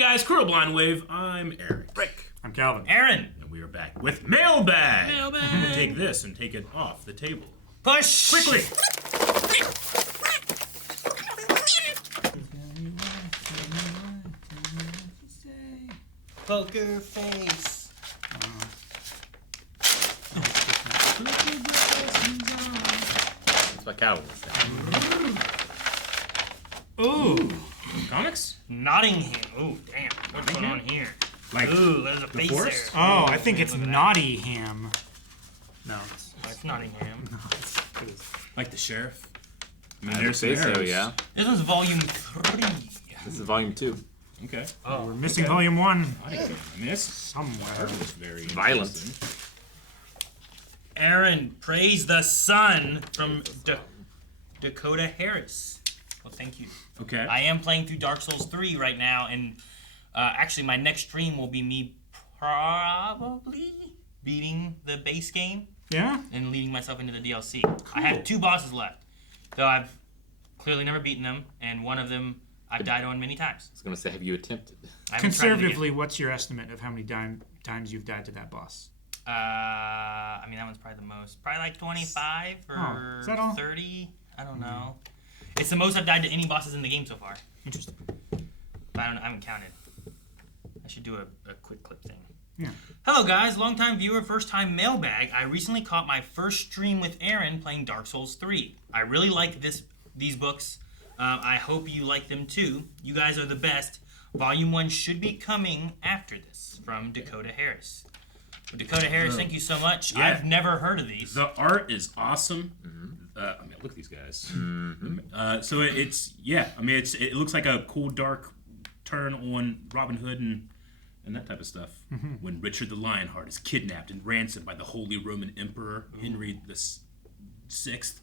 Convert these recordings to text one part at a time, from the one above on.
guys, Crew Blind Wave. I'm Eric. Rick. I'm Calvin. Aaron. And we are back with Mailbag. Mailbag. We'll take this and take it off the table. Push. Quickly. Poker face. That's what Calvin was saying. Ooh. Comics? Nottingham. Ooh, damn. What's going on here? Like Ooh, there's a the face forest? there. Oh, I think Ooh, it's look at that. Nottingham. No, It's Nottingham. Like the sheriff? I would say so, yeah. This one's volume 3. This is volume 2. Okay. Oh, we're missing volume 1 I mean, it's somewhere. very Violent. interesting. Aaron, praise the sun from Dakota Harris. Well, thank you. Okay. I am playing through Dark Souls 3 right now, and actually my next stream will be me probably beating the base game Yeah? and leading myself into the DLC. I have 2 bosses left, though I've clearly never beaten them, and one of them I've died on many times. I was going to say, have you attempted? I haven't tried it again. Conservatively, what's your estimate of how many times you've died to that boss? I mean, that one's probably the most. Probably like 25 or is that all? 30. I don't know. It's the most I've died to any bosses in the game so far. Interesting. But I haven't counted. I should do a quick clip thing. Yeah. Hello guys, long-time viewer, first-time mailbag. I recently caught my first stream with Aaron playing Dark Souls 3. I really like these books. I hope you like them too. You guys are the best. Volume 1 should be coming after this. From Dakota Harris. Well, Dakota Harris, thank you so much. Yeah. I've never heard of these. The art is awesome. I mean, look at these guys. So it's I mean, it looks like a cool, dark turn on Robin Hood and that type of stuff. When Richard the Lionheart is kidnapped and ransomed by the Holy Roman Emperor Henry the Sixth,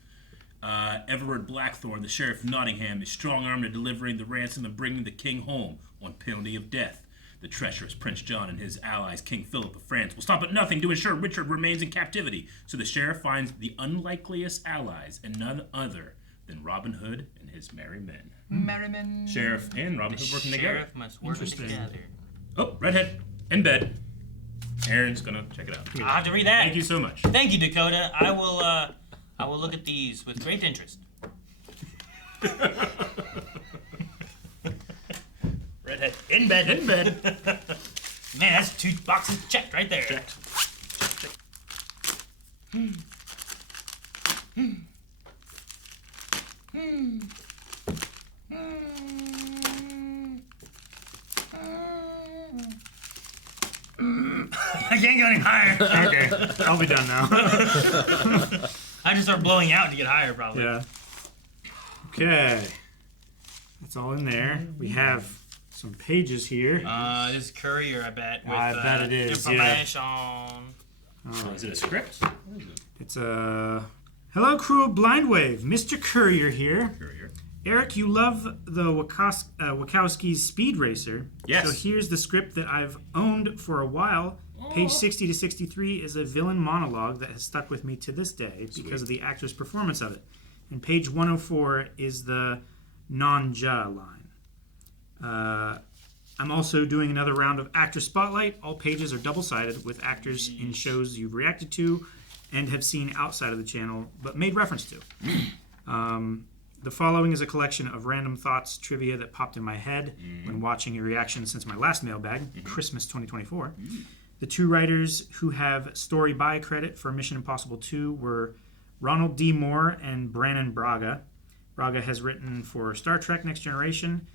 Everard Blackthorn, the Sheriff of Nottingham, is strong-armed in delivering the ransom and bringing the king home on penalty of death. The treacherous Prince John and his allies, King Philip of France, will stop at nothing to ensure Richard remains in captivity. So the sheriff finds the unlikeliest allies and none other than Robin Hood and his merry men. Merry men. Sheriff and Robin Hood working together. Sheriff must work together. Oh, redhead in bed. Aaron's gonna check it out. I'll have to read that. Thank you so much. Thank you, Dakota. I will look at these with great interest. Redhead in bed. In bed. Man, that's 2 boxes checked right there. Checked. I can't go any higher. Okay, I'll be done now. I just start blowing out to get higher, probably. Yeah. Okay. That's all in there. We have some pages here. This is Courier, I bet. With, I bet it is, yeah. information. Oh, is it a script? What is it? It's a... Hello, crew of Blindwave. Mr. Courier here. Courier. Eric, you love the Wachowski's Speed Racer. Yes. So here's the script that I've owned for a while. Page 60 to 63 is a villain monologue that has stuck with me to this day because of the actor's performance of it. And page 104 is the non-ja line. I'm also doing another round of Actor Spotlight. All pages are double-sided with actors in shows you've reacted to and have seen outside of the channel, but made reference to. The following is a collection of random thoughts, trivia that popped in my head when watching your reaction since my last mailbag, Christmas 2024. The 2 writers who have story by credit for Mission Impossible 2 were Ronald D. Moore and Brannon Braga. Braga has written for Star Trek Next Generation,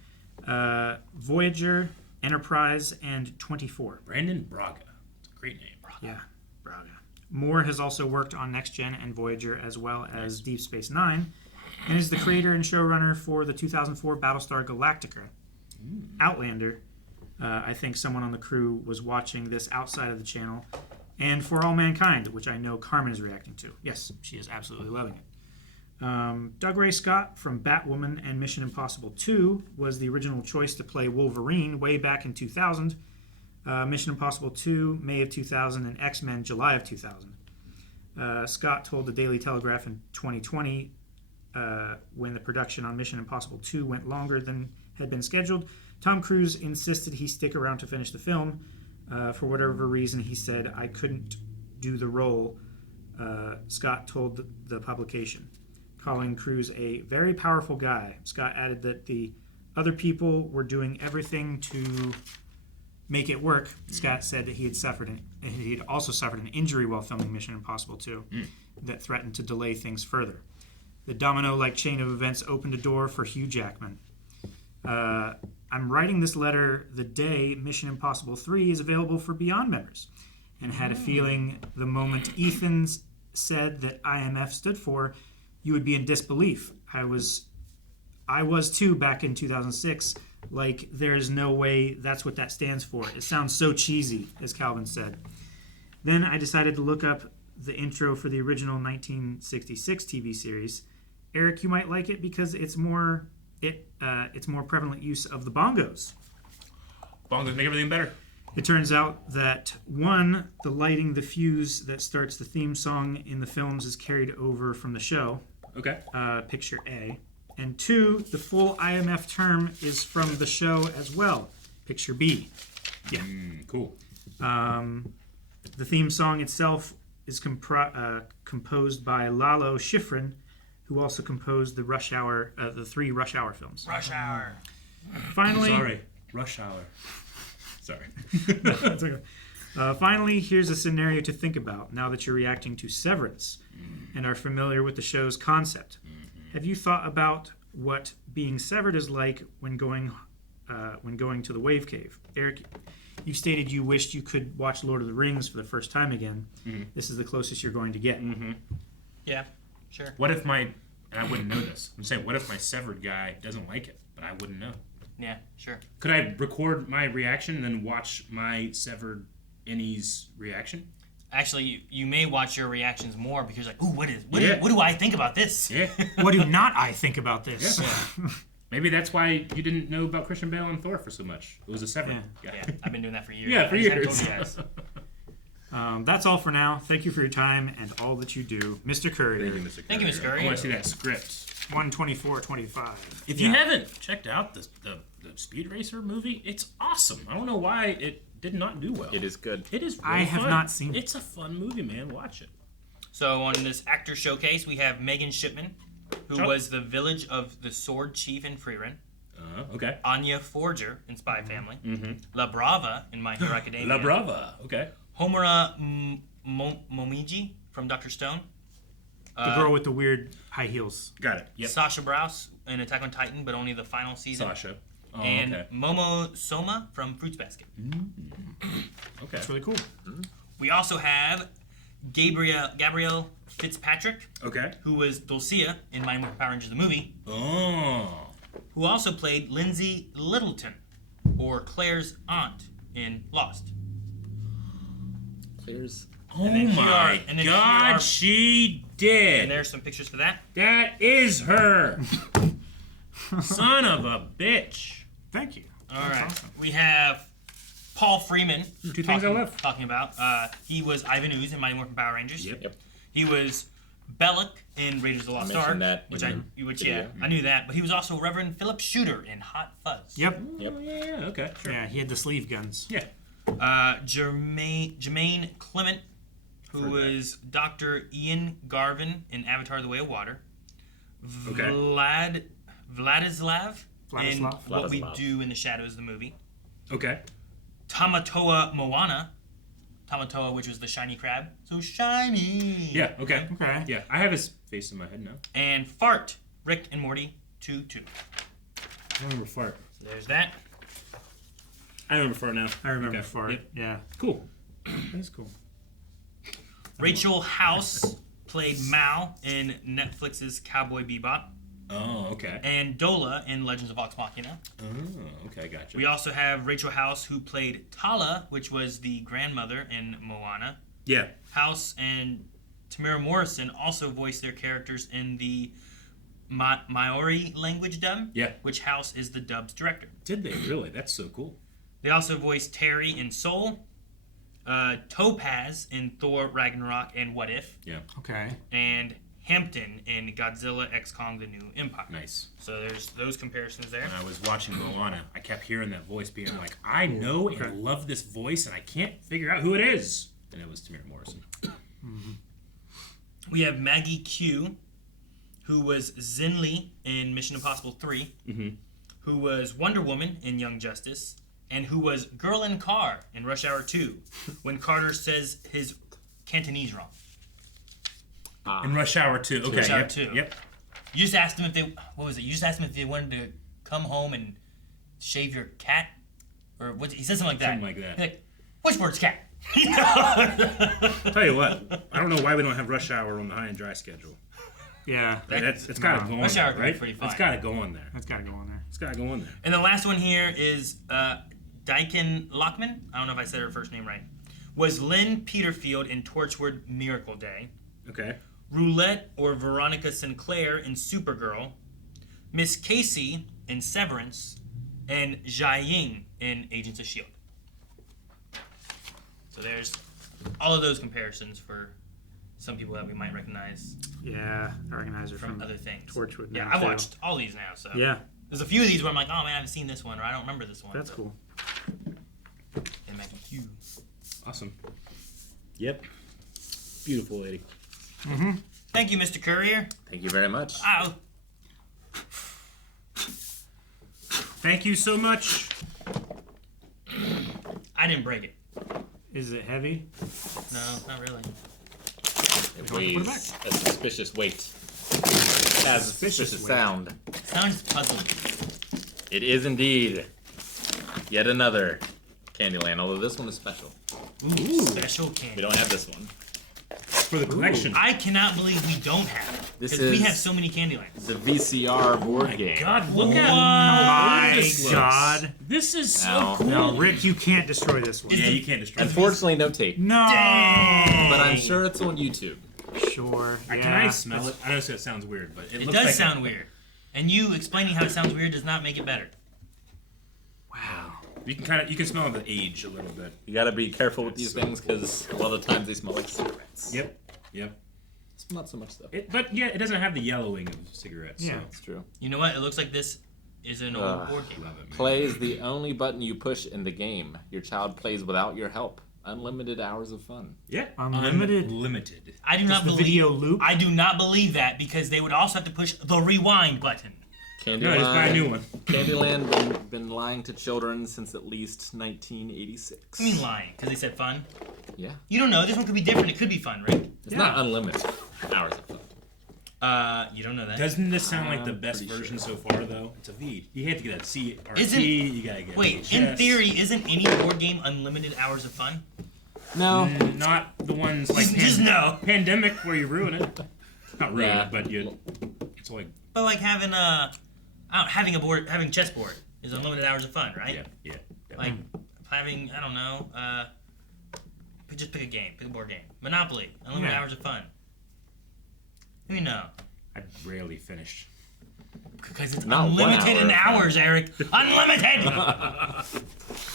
Voyager, Enterprise, and 24. Brandon Braga. It's a great name. Yeah, Braga. Moore has also worked on Next Gen and Voyager as well as Deep Space Nine, and is the creator and showrunner for the 2004 Battlestar Galactica. Outlander. I think someone on the crew was watching this outside of the channel. And For All Mankind, which I know Carmen is reacting to. Yes, she is absolutely loving it. Doug Ray Scott from Batwoman and Mission Impossible 2 was the original choice to play Wolverine way back in 2000. Mission Impossible 2, May of 2000, and X-Men, July of 2000. Scott told the Daily Telegraph in 2020 when the production on Mission Impossible 2 went longer than had been scheduled Tom Cruise insisted he stick around to finish the film. For whatever reason, he said, I couldn't do the role, Scott told the publication, calling Cruise a very powerful guy. Scott added that the other people were doing everything to make it work. Scott said that he had also suffered an injury while filming Mission Impossible 2 that threatened to delay things further. The domino-like chain of events opened a door for Hugh Jackman. I'm writing this letter the day Mission Impossible 3 is available for Beyond members, and had a feeling the moment Ethan's said that IMF stood for, you would be in disbelief. I was too back in 2006. Like, there's no way that's what that stands for. It sounds so cheesy, as Calvin said. Then I decided to look up the intro for the original 1966 TV series. Eric, you might like it because it's more prevalent use of the bongos. Bongos make everything better. It turns out that, one, the lighting the fuse that starts the theme song in the films is carried over from the show. Okay. Picture A. And two, the full IMF term is from the show as well. Picture B. Yeah. Cool. The theme song itself is composed by Lalo Schifrin, who also composed the 3 Rush Hour films. Rush Hour. Finally, Sorry. Rush Hour. Sorry. That's okay. Finally, here's a scenario to think about now that you're reacting to Severance and are familiar with the show's concept. Have you thought about what being severed is like when going to the Wave Cave? Eric, you stated you wished you could watch Lord of the Rings for the first time again. This is the closest you're going to get. Yeah, sure. What if and I wouldn't know this. I'm saying, what if my severed guy doesn't like it, but I wouldn't know? Yeah, sure. Could I record my reaction and then watch my severed innie's reaction? Actually, you may watch your reactions more because you're like, ooh, what do I think about this? Yeah. What do not I think about this? Yeah. Maybe that's why you didn't know about Christian Bale and Thor for so much. It was a severed guy. Yeah, I've been doing that for years. Yeah, for I just haven't years. told you guys. That's all for now. Thank you for your time and all that you do. Mr. Curry. Thank you, Mr. Curry. Thank you, Mr. Curry. I want to see that script. 124.25. If you haven't checked out the Speed Racer movie, it's awesome. I don't know why it did not do well. It is good. It is. I have fun. not seen it. It's a fun movie, man. Watch it. So on this actor showcase, we have Megan Shipman, who was the village of the Sword Chief in Freerun. Okay. Anya Forger in Spy Family. La Brava in My Hero Academia. La Brava. Okay. Homura Momiji from Dr. Stone. The girl with the weird high heels. Got it. Yep. Sasha Browse in Attack on Titan, but only the final season. Sasha. Oh, And okay. Momo Soma from Fruits Basket. Okay. That's really cool. We also have Gabrielle Fitzpatrick, Okay. who was Dulcia in Mighty Morphin Power Rangers the movie, Oh. who also played Lindsay Littleton, or Claire's aunt in Lost. Claire's. Oh then my and then God, she did. And there's some pictures for that. That is her. Son of a bitch. Thank you. All That's right. awesome. We have Paul Freeman. Two things I love. Talking about. He was Ivan Ooze in Mighty Morphin Power Rangers. Yep. He was Belloc in Raiders of the Lost Ark. That Which in the video. I knew that. But he was also Reverend Philip Shooter in Hot Fuzz. Yep. Yep. Oh, yeah. Okay. Sure. Yeah, he had the sleeve guns. Yeah. Jermaine Clement, who was Dr. Ian Garvin in Avatar: The Way of Water. Okay. Vladislav in Vladislav. What We Do in the Shadows, the movie. Okay. Tamatoa Moana. Tamatoa, which was the shiny crab. So shiny! Yeah. Okay. Okay. Yeah. I have his face in my head now. And Fart, Rick and Morty 2-2. I remember Fart. So there's that. I remember Fart now. I remember Okay. Fart. Yep. Yeah. Cool. That's cool. Rachel House played Mal in Netflix's Cowboy Bebop. Oh, okay. And Dola in Legends of Vox Machina. Oh, okay. Gotcha. We also have Rachel House, who played Tala, which was the grandmother in Moana. Yeah. House and Tamara Morrison also voiced their characters in the Maori language dub, Yeah. which House is the dub's director. Did they really? That's so cool. They also voiced Terry in Soul, Topaz in Thor, Ragnarok, and What If, Yeah. Okay. and Hampton in Godzilla X Kong: The New Empire. Nice. So there's those comparisons there. When I was watching Moana, I kept hearing that voice being like, I know and love this voice, and I can't figure out who it is. And it was Tamir Morrison. We have Maggie Q, who was Zinli in Mission Impossible 3, who was Wonder Woman in Young Justice, and who was Girl in Car in Rush Hour 2, when Carter says his Cantonese wrong. In Rush Hour 2. Okay. Rush Hour Yep. 2. Yep. You just asked them if they, what was it? You just asked them if they wanted to come home and shave your cat? Or what? He said something like that. Something like that. He's like, which word's cat? Tell you what, I don't know why we don't have Rush Hour on the high and dry schedule. Yeah. It's got to go on Rush Hour there, right? pretty fun. It's got to go on there. That's got to go on there. It's got to go on there. And the last one here is Daikin Lockman. I don't know if I said her first name right. Was Lynn Peterfield in Torchwood Miracle Day. Okay. Roulette or Veronica Sinclair in Supergirl. Miss Casey in Severance. And Jia Ying in Agents of S.H.I.E.L.D. So there's all of those comparisons for some people that we might recognize Yeah, I recognize her from from other things. Torchwood. Yeah, now, I too. watched all these now, so. Yeah, There's a few of these where I'm like, oh man, I haven't seen this one, or I don't remember this one. that's so. cool. And Maggie Q. Awesome. Yep. Beautiful lady. Thank you, Mr. Courier. Thank you very much. Ow. Thank you so much. I didn't break it. Is it heavy? No, not really. It Put it weighs a suspicious weight. It has a suspicious weight. sound. Sounds puzzling. It is indeed yet another Candyland, although this one is special. Ooh. Special candy. We don't have this one. For the collection. I cannot believe we don't have it. This Because we is- have so many Candylands. The VCR board game. God, look at What? how My old this looks. God. This is so No. cool. No, Rick, you can't destroy this one. Yeah, you can't destroy it. Unfortunately, no tape. No. But I'm sure it's on YouTube. Sure. Can I smell it? I know that sounds weird, but it It looks does like sound weird. And you explaining how it sounds weird does not make it better. Wow. You can smell the age a little bit. You gotta be careful with these so things because a lot of the times they smell like cigarettes. Yep. Yep. It's not so much though. But yeah, it doesn't have the yellowing of cigarettes. Yeah. So. It's true. You know what? It looks like this is an old board game. Love it, man. Play is the only button you push in the game. Your child plays without your help. Unlimited hours of fun. Yeah. Unlimited. Unlimited. I do not the believe video loop? I do not believe that because they would also have to push the rewind button. No, just buy a new one. Candyland been lying to children since at least 1986. I mean lying, because they said fun. Yeah. You don't know. This one could be different. It could be fun, right? It's not unlimited hours of fun. You don't know that. Doesn't this sound like the I'm best pretty version so far, though? It's a V. You have to get a C or Isn't- T. You gotta get. Wait, VHS. in theory, isn't any board game unlimited hours of fun? No. Not the ones like Just no. Pandemic where you ruin it. Not ruin Yeah. it, but you. It's like But like having having chessboard is unlimited hours of fun, right? yeah. Like having I don't know, just pick a game, pick a board game. Monopoly, unlimited Yeah. hours of fun. Who know? I rarely finished. Because it's Not 1 unlimited hour in of fun. hours, Eric. Unlimited.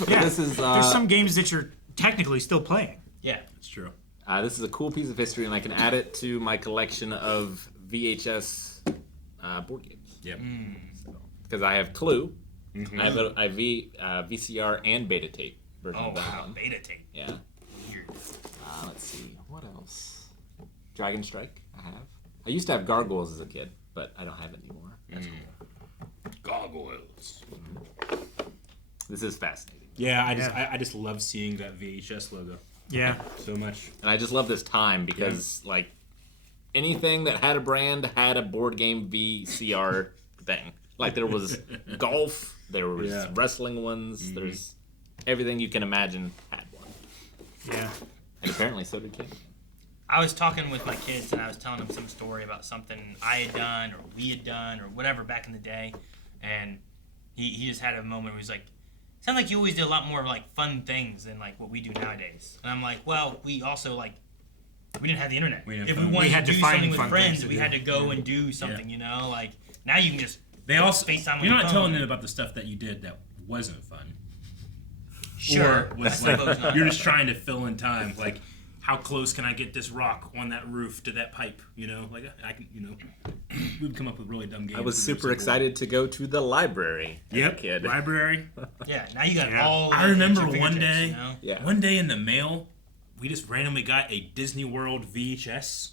Yeah. This is There's some games that you're technically still playing. Yeah. It's true. this is a cool piece of history, and I can add it to my collection of VHS board games. Yep. Because I have Clue, Mhm. I have VCR and beta tape version Oh of that wow, one. beta tape. Yeah. Weird. Let's see, what else? Dragon Strike, I have. I used to have Gargoyles as a kid, but I don't have it anymore. That's Gargoyles. cool. This is fascinating. Yeah, Yeah. I just love seeing that VHS logo Yeah. so much. And I just love this time because, like, anything that had a brand had a board game VCR thing. Like, there was golf, there was Yeah. wrestling ones, there's everything you can imagine had one. Yeah. And apparently so did King. I was talking with my kids and I was telling them some story about something I had done or we had done or whatever back in the day, and he just had a moment where he was like, "Sounds like you always did a lot more like fun things than like what we do nowadays." And I'm like, "Well, we also like we didn't have the internet. We didn't If have we fun. wanted We had to to do find something with fun things friends, to we do. had to go and do something. You know, like now you can just They also FaceTime on you're your not telling phone. them about the stuff that you did that wasn't fun. sure Or was I like suppose not. you're just trying to fill in time. Like, how close can I get this rock on that roof to that pipe? You know, like I can, we'd come up with really dumb games. I was super excited to go to the library as a kid. Library. Yeah, now you got all. I remember at your one fingertips, day. you know? Yeah. One day in the mail, we just randomly got a Disney World VHS.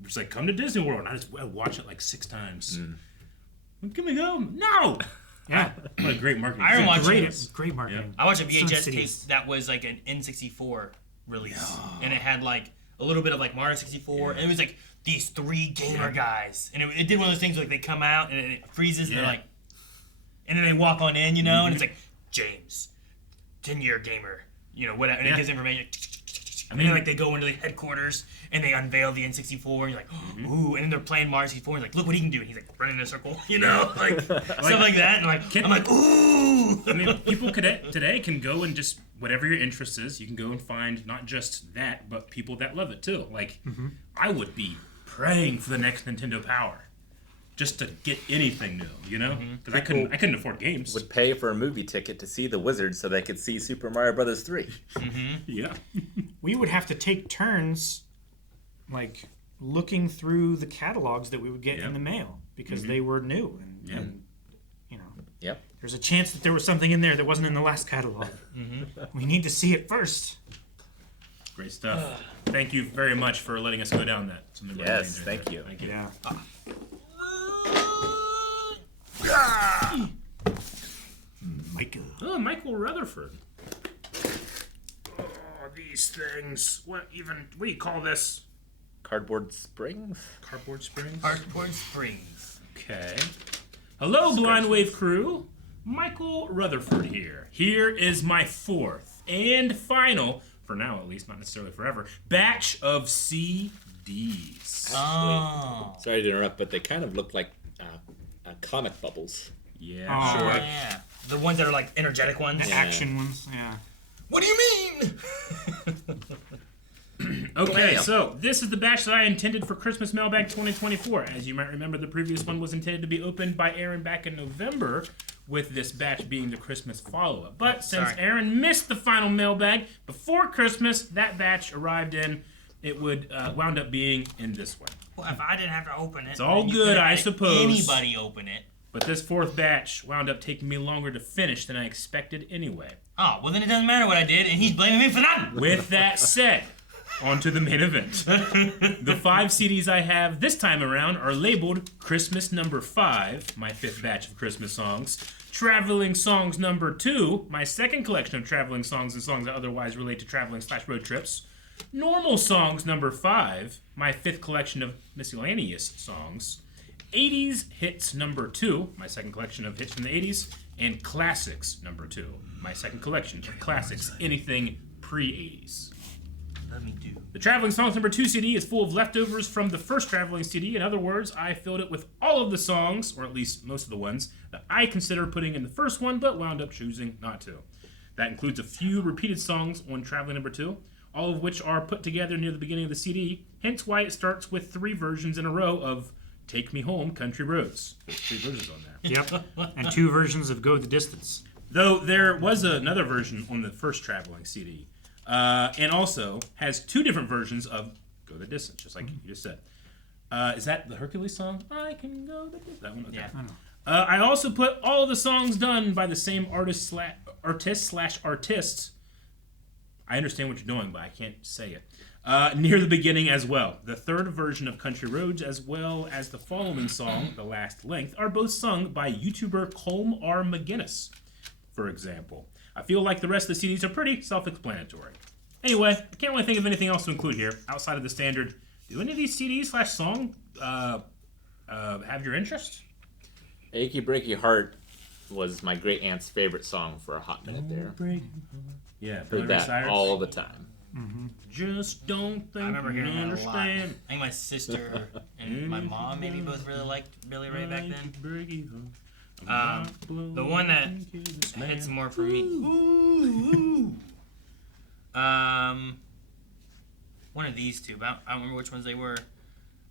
It was like, come to Disney World. And I watched it like 6 times. Can we go? No! Yeah. What a great marketing. I watched Great marketing. I watched a Sun VHS Cities. tape that was like an N64 release, and it had like a little bit of like Mario 64, and it was like these 3 gamer guys, and it did one of those things like they come out and it freezes, and they're like, and then they walk on in, and it's like James, 10-year gamer, whatever, and it gives information. And then like they go into the headquarters and they unveil the N64 and you're like, ooh, and then they're playing Mario 64 and like, look what he can do, and he's like running in a circle, like stuff like that, and I'm like, ooh. I mean, people today can go and just whatever your interest is, you can go and find not just that, but people that love it too. Like, I would be praying for the next Nintendo Power, just to get anything new, because I couldn't afford games. Would pay for a movie ticket to see the Wizards so they could see Super Mario Brothers 3. Yeah. We would have to take turns, like looking through the catalogs that we would get in the mail because they were new, and Yep. there's a chance that there was something in there that wasn't in the last catalog. We need to see it first. Great stuff. Thank you very much for letting us go down that. Some of the Yes, road thank you. Thank you. Yeah. Michael. Oh, Michael Rutherford. Oh, these things. What do you call this? Cardboard Springs? Cardboard springs? Cardboard Springs. Okay. Hello, Blind Wave crew. Michael Rutherford here. Here is my 4th and final, for now at least, not necessarily forever, batch of CDs. Oh. Sorry to interrupt, but they kind of look like comic bubbles. Yeah, Oh, sure. Yeah. The ones that are like energetic ones. The action ones, yeah. What do you mean? Okay, Bam. so this is the batch that I intended for Christmas Mailbag 2024. As you might remember, the previous one was intended to be opened by Aaron back in November, with this batch being the Christmas follow-up. But since Aaron missed the final mailbag before Christmas, that batch arrived in, it would wound up being in this one. Well, if I didn't have to open it, It's all then you good, couldn't I let suppose. Anybody open it? But this 4th batch wound up taking me longer to finish than I expected anyway. Oh, well then it doesn't matter what I did, and he's blaming me for nothing. With that said, on to the main event. The 5 CDs I have this time around are labeled Christmas number 5, my 5th batch of Christmas songs, Traveling Songs number 2, my 2nd collection of traveling songs and songs that otherwise relate to traveling/road trips, Normal Songs number 5, my 5th collection of miscellaneous songs, 80s Hits number 2, my 2nd collection of hits from the 80s, and Classics number 2, my 2nd collection of classics, anything pre-80s. Let me do. The Traveling Songs number 2 CD is full of leftovers from the first Traveling CD. In other words, I filled it with all of the songs, or at least most of the ones, that I considered putting in the first one, but wound up choosing not to. That includes a few repeated songs on Traveling number 2, all of which are put together near the beginning of the CD, hence why it starts with 3 versions in a row of Take Me Home, Country Roads. There's 3 versions on there. Yep. And 2 versions of Go the Distance. Though there was another version on the first Traveling CD. And also has 2 different versions of Go the Distance, just like you just said. Is that the Hercules song? I can go the distance. That one? Okay. Yeah. I also put all of the songs done by the same artist/artists. I understand what you're doing, but I can't say it. Near the beginning as well. The 3rd version of Country Roads, as well as the following song, The Last Length, are both sung by YouTuber Colm R. McGinnis, for example. I feel like the rest of the CDs are pretty self-explanatory. Anyway, I can't really think of anything else to include here, outside of the standard. Do any of these CDs/song have your interest? Achy Breaky Heart was my great aunt's favorite song for a hot minute there. Yeah, Heard that all the time. Just don't think I remember you hearing that a lot. understand. I think my sister and my mom maybe both really liked Billy Ray back then. The one that hits more for me. One of these 2, but I don't remember which ones they were.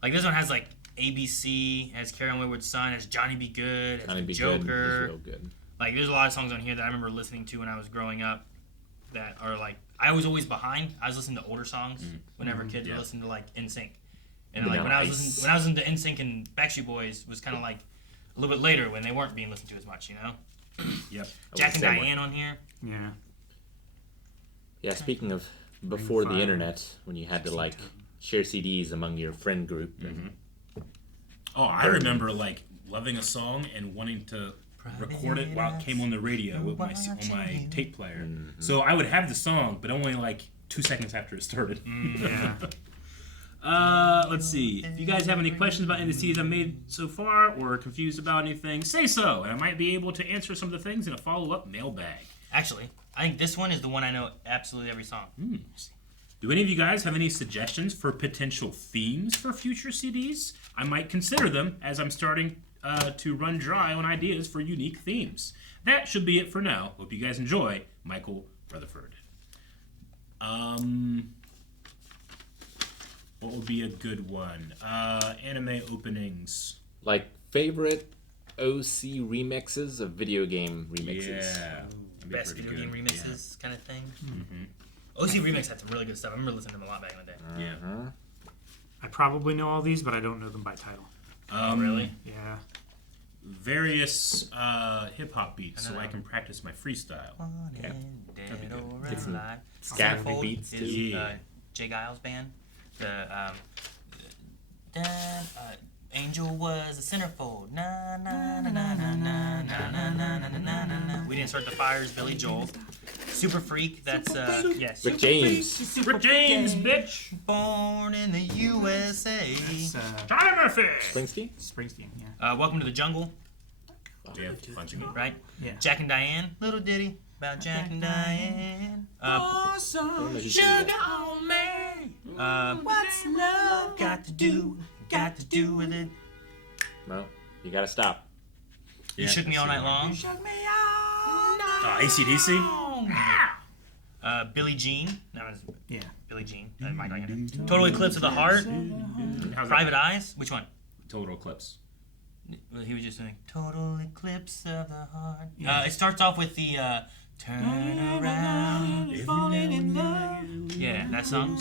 Like this one has like ABC, has Carry On Wayward Son, has Johnny Be Good, has Johnny The Be Joker. Good is real good. Like there's a lot of songs on here that I remember listening to when I was growing up. that are like I was always behind. I was listening to older songs whenever kids were listening to like NSYNC, and like when I was listening to NSYNC and Backstreet Boys was kind of like a little bit later when they weren't being listened to as much, you know. Yep. Jack and Diane on here. Yeah. Yeah, speaking of before the internet, when you had to like share CDs among your friend group. Oh, I remember like loving a song and wanting to record it while it came on the radio with my on my tape player. So I would have the song, but only like 2 seconds after it started. Yeah. Let's see. If you guys have any questions about any of the CDs I've made so far or confused about anything, say so, and I might be able to answer some of the things in a follow-up mailbag. Actually, I think this one is the one I know absolutely every song. Do any of you guys have any suggestions for potential themes for future CDs? I might consider them as I'm starting to run dry on ideas for unique themes. That should be it for now. Hope you guys enjoy. Michael Rutherford. What would be a good one? Anime openings. Like favorite OC remixes of video game remixes. Yeah. Best video game remixes kind of thing. OC Remix had some really good stuff. I remember listening to them a lot back in the day. Yeah. I probably know all these, but I don't know them by title. Oh, really? Yeah. Various hip-hop beats so I can practice my freestyle. Okay. That'd be good. Get some scat beats, too. Yeah. Jay Giles' band. Angel was a centerfold. Na na na na na na na na na na na na. We Didn't Start the Fires. Billy Joel. Super Freak. That's yes. Rick James. Rick James, bitch. Born in the USA. It's Johnny Murphy. Springsteen? Springsteen, yeah. Welcome to the Jungle. Yeah, punching it. Right. Yeah. Jack and Diane. Little ditty about Jack and Diane. Sugar on me. What's love Got to do with it. No, you gotta stop. You shook me all night long. AC/DC? Billie Jean. That was Yeah. Billie Jean. Total Eclipse of the Heart. How's Private that? Eyes. Which one? Total Eclipse. Well, he was just doing Total Eclipse of the Heart. It starts off with the Turn Around. Falling in love. Yeah, that song.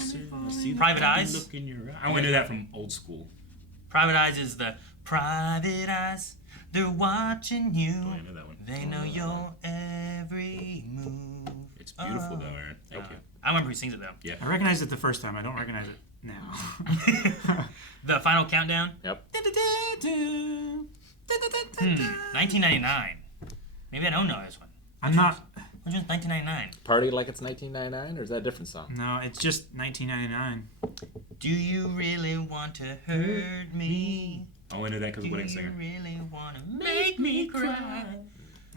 Private Eyes. Look in your eye. I only knew that from old school. Private Eyes is the Private Eyes. They're watching you. Oh, I know that one. They know your every move. It's beautiful though, Aaron. Thank you. I remember who sings it though. Yeah. I recognized it the first time. I don't recognize it now. The Final Countdown. Yep. 1999. Maybe I don't know this one. I'm not. Which one's 1999? Party Like It's 1999, or is that a different song? No, it's just 1999. Do you really want to hurt me? I only knew that because Do of Wedding you Singer. really want to make me cry?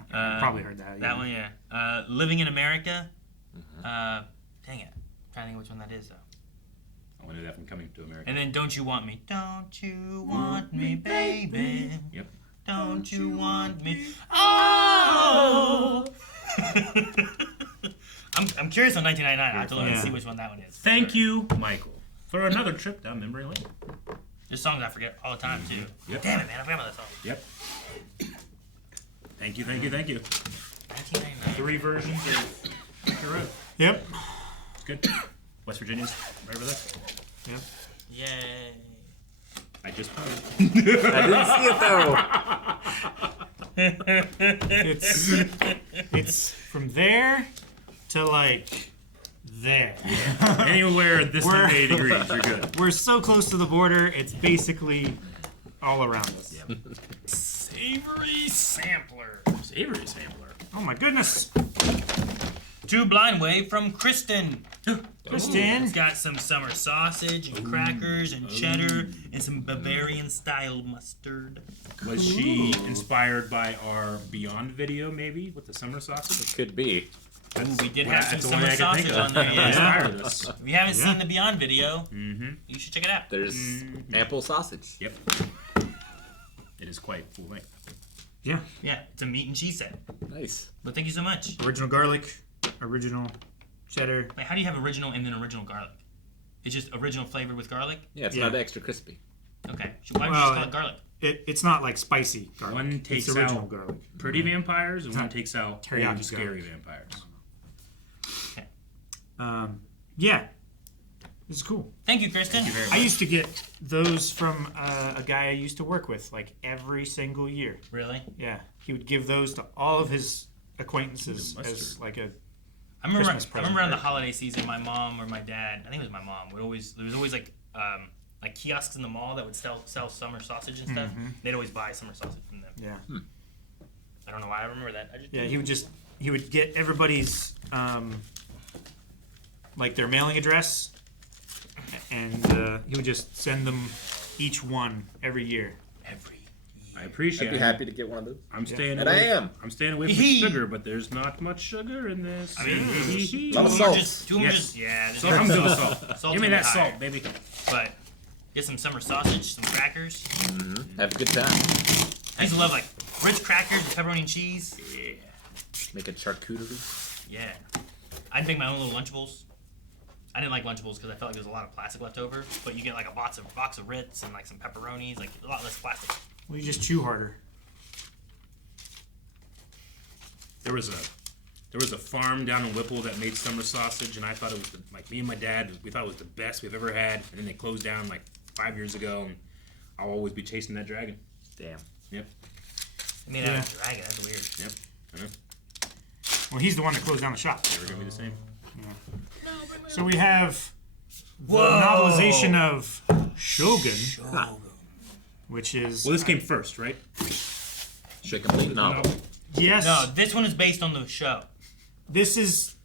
Probably heard that. That one, yeah. Living in America. Dang it. I'm trying to think which one that is, though. I only knew that from Coming to America. And then Don't You Want Me? Don't you want me, baby? Yep. Don't you want me? Oh! I'm curious on 1999. I have to look and see which one that one is. Thank you, Michael, for another trip down memory lane. There's songs I forget all the time, too. Yep. Damn it, man. I forgot about that song. Yep. Thank you. 1999. 3 versions of Country Road. Yep. It's good. West Virginia's right over there. Yep. Yay. I just posted. I didn't see it though. It's from there to like there. Anywhere this We're- 180 degrees, you're good. We're so close to the border. It's basically all around us. Yep. Savory Sampler. Savory sampler. Oh my goodness, To Blind Wave from Kristen. Kristen. It's got some summer sausage and crackers and cheddar and some Bavarian style mustard. Was she inspired by our Beyond video, maybe, with the summer sausage? Could be. Ooh, we did Well, have some that's the summer only I can think sausage of. on there. That Yeah. inspired us. If you haven't seen the Beyond video, Mm-hmm. you should check it out. There's ample sausage. Yep. It is quite full length. Yeah. Yeah, it's a meat and cheese set. Nice. But thank you so much. Original garlic, original cheddar. Wait, how do you have original and then original garlic? It's just original flavored with garlic? Yeah, it's Yeah. not extra crispy. Okay. So why would you Well, just call it garlic? It's not like spicy garlic. One takes it's original out garlic. Pretty vampires, and one takes out Teriyaki old, scary garlic. vampires. Okay. Yeah, this is cool. Thank you, Kristen. Very I used to get those from a guy I used to work with, like every single year. Really? Yeah, he would give those to all of his acquaintances Mustard. as like a. I remember. Christmas I remember around the present. holiday season, my mom or my dad. I think it was my mom. There was always like kiosks in the mall that would sell summer sausage and stuff. They'd always buy summer sausage from them. Yeah. I don't know why I remember that. I just Yeah, he would get everybody's like their mailing address, and he would just send them each one every year. every. I appreciate I'd be it. happy to get one of those. I'm staying And away. I am. I'm staying away from sugar, but there's not much sugar in this. I mean, A lot of salt. Two of them Yes. just just So I'm good with salt. Salt Give me and that higher. salt, baby. But get some summer sausage, some crackers. Have a good time. I used to love like Ritz crackers with pepperoni and cheese. Yeah. Make a charcuterie. Yeah. I'd make my own little Lunchables. I didn't like Lunchables because I felt like there was a lot of plastic left over. But you get like a box of Ritz and like some pepperonis, like a lot less plastic. Well, you just chew harder. There was a farm down in Whipple that made summer sausage, and I thought it was like me and my dad. We thought it was the best we've ever had, and then they closed down like 5 years ago, and I'll always be chasing that dragon. Damn. Yep. I mean, out of dragon. That's weird. Yep. I know. Well, he's the one that closed down the shop. Never gonna be the same. So we have the Whoa. novelization of Shogun, which is Well, this came first, right? Should a complete novel. yes. No, this one is based on the show. This is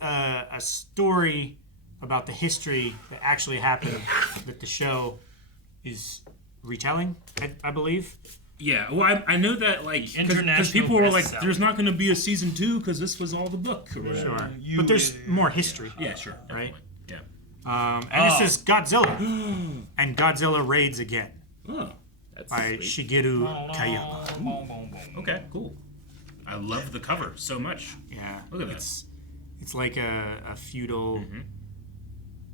a story about the history that actually happened that the show is retelling, I believe. Yeah. Well, I know that like because International people were like, bestseller. "There's not gonna be a season 2 because this was all the book." Or whatever. Sure, but there's more history. Yeah. Sure. Right. Definitely. Yeah. And this is Godzilla, and Godzilla raids again Oh. That's by sweet. Shigeru Kayama. Okay. Cool. I love the cover so much. Yeah, Look at that. It's like a feudal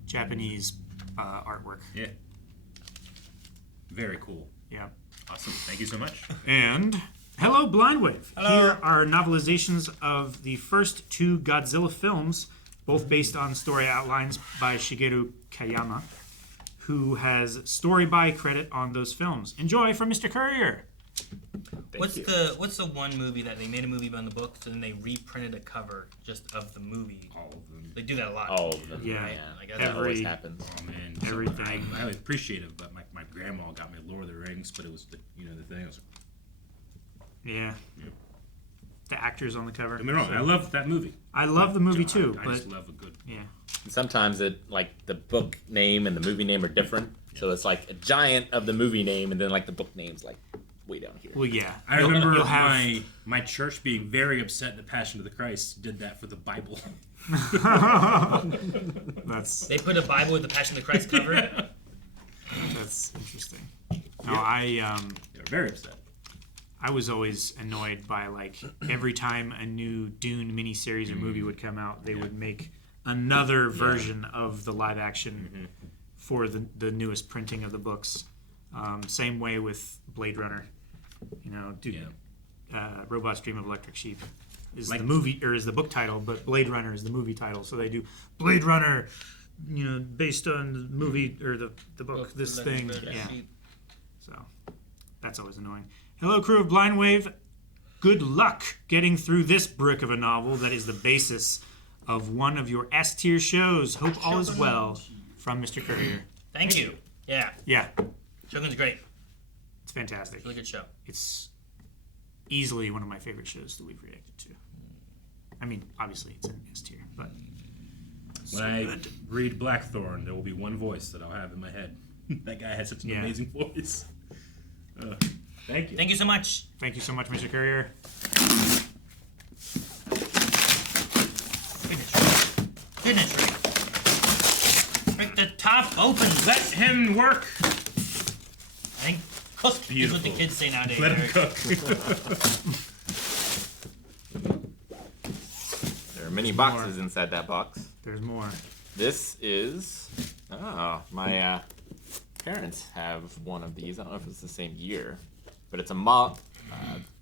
Japanese artwork. Yeah. Very cool. Yeah. Awesome. Thank you so much. And hello, Blindwave. Hello. Here are novelizations of the first 2 Godzilla films, both based on story outlines by Shigeru Kayama, who has story by credit on those films. Enjoy from Mr. Courier. What's the one movie that they made a movie on the books and then they reprinted a cover just of the movie? All of them. They do that a lot. All of them. Yeah. I guess That always Every- happens. Oh man. Everything. I was appreciative, but my grandma got me Lord of the Rings, but it was the thing. I was Yeah. Yep. The actors on the cover. Don't get me wrong. I love that movie. I love the movie too, I but just love a good. yeah. Sometimes it like the book name and the movie name are different. So it's like a giant of the movie name and then like the book name's like way down here. Well, yeah. I remember You'll have- my church being very upset that Passion of the Christ did that for the Bible. That's They put a Bible with the Passion of the Christ cover. that's interesting. No, I They were very upset. I was always annoyed by like every time a new Dune miniseries or movie would come out, they would make another version of the live action for the newest printing of the books. Same way with Blade Runner. You know, Robot's Dream of Electric Sheep is Like- the movie or is the book title, but Blade Runner is the movie title. So they do Blade Runner, you know, based on the movie or the book, this thing. Yeah. So that's always annoying. Hello, crew of Blind Wave. Good luck getting through this brick of a novel that is the basis of one of your S tier shows. Hope all is well. From Mr. Courier. Thank you. Yeah, Yeah, Shogun's great. it's fantastic. Really good show. It's easily one of my favorite shows that we've reacted to. I mean, obviously it's an S tier, but When I read Blackthorn, there will be one voice that I'll have in my head. That guy has such an Yeah. amazing voice. Thank you. Thank you so much. thank you so much, Mr. Courier. Goodness, Rick. Rick, the top opens. Let him work. I think cook is what the Beautiful. kids say nowadays. Let him Eric. cook. There are many boxes inside that box. There's more. This is my parents have one of these. I don't know if it's the same year, but it's a model.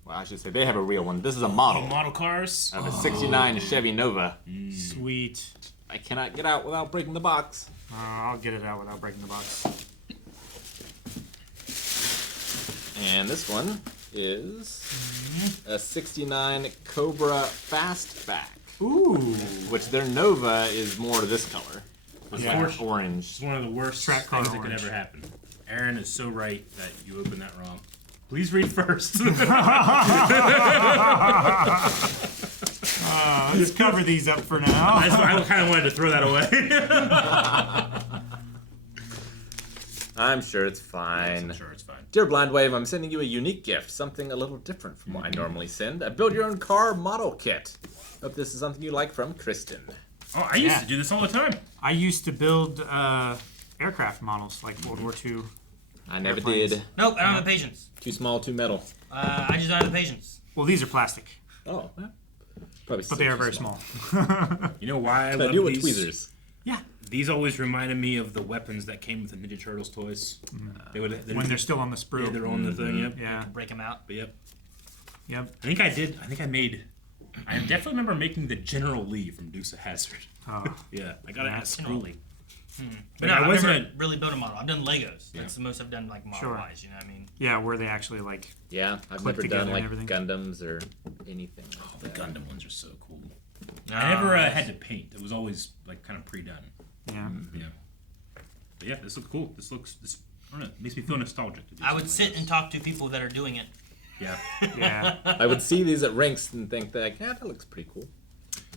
Well, I should say they have a real one. This is a model Model cars. of a '69 Chevy Nova. Sweet. I cannot get out without breaking the box. I'll get it out without breaking the box. And this one is a 69 Cobra Fastback. Ooh. Which their Nova is more this color. It's Yeah. like orange. It's one of the worst Track car things that could orange. ever happen. Aaron is so right that you opened that wrong. Please read first. Let's cover these up for now. I kind of wanted to throw that away. I'm sure it's fine. I'm sure it's fine. Dear Blind Wave, I'm sending you a unique gift, something a little different from what I normally send. A build-your-own-car model kit. Hope this is something you like from Kristen. Oh, I used to do this all the time. I used to build aircraft models like World War II. I never Airplanes. did. Nope, I don't have the patience. Too small, too metal. I just don't have the patience. Well, these are plastic, Oh, well, probably. but they are very small. You know why I I love do with these? tweezers. Yeah. These always reminded me of the weapons that came with the Ninja Turtles toys. When they're still on the sprue. Yeah, they're on the thing. Yep. Yeah. Break them out. But yep. Yep. I definitely remember making the General Lee from Dukes of Hazzard. Oh. Yeah, I got it at General. schooling. But Like, no, I I've wasn't never really built a model. I've done Legos. Yeah. That's the most I've done, like, model-wise, you know what I mean? Yeah, where they actually like. Yeah, I've Click never together done and like everything. Gundams or anything. Oh, Like the that. Gundam ones are so cool. I never Nice. had to paint. It was always like kind of pre-done. Yeah. Yeah. But yeah, this looks cool. This I don't know, makes me feel nostalgic. To do I would something sit like and talk to people that are doing it. this. Yeah. Yeah. I would see these at rinks and think that, yeah, that looks pretty cool.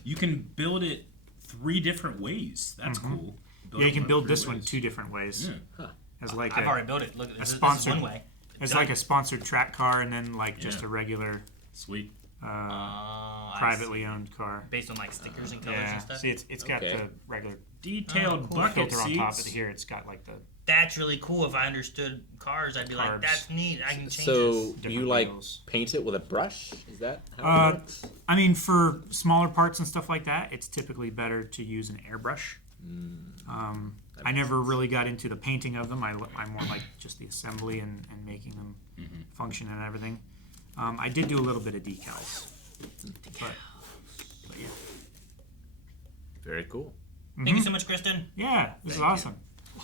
You can build it 3 different ways. That's cool. Yeah, you can it build 3 this one ways. 2 different ways. Yeah. As like I've a, already built it. Look, this is sponsored- one way. as done. like a sponsored track car, and then like just Yeah. a regular Sweet. I privately owned car. see. Based on, like, stickers and colors Yeah. and stuff. See, it's got Okay. the regular Detailed cool. bucket filter on top, but seats. here it's got like the That's really cool. If I understood cars, I'd be like, Carbs. that's neat. I can change So this. you Different like wheels. paint it with a brush? Is that how Uh, it works? I mean, for smaller parts and stuff like that, it's typically better to use an airbrush. I never really got into the painting of them. I'm more like just the assembly and making them function and everything. I did do a little bit of decals. But yeah. Very cool. Thank you so much, Kristen. Yeah, this is awesome.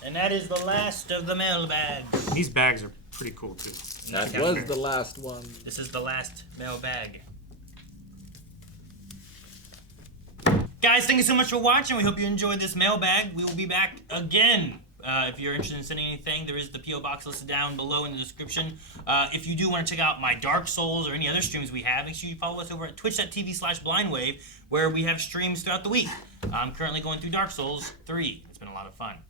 And that is the last of the mailbag. These bags are pretty cool too. That Yeah. was the last one. This is the last mailbag. Guys, thank you so much for watching. We hope you enjoyed this mailbag. We will be back again. If you're interested in sending anything, there is the P.O. Box listed down below in the description. If you do want to check out my Dark Souls or any other streams we have, make sure you follow us over at twitch.tv/blindwave, where we have streams throughout the week. I'm currently going through Dark Souls 3. It's been a lot of fun.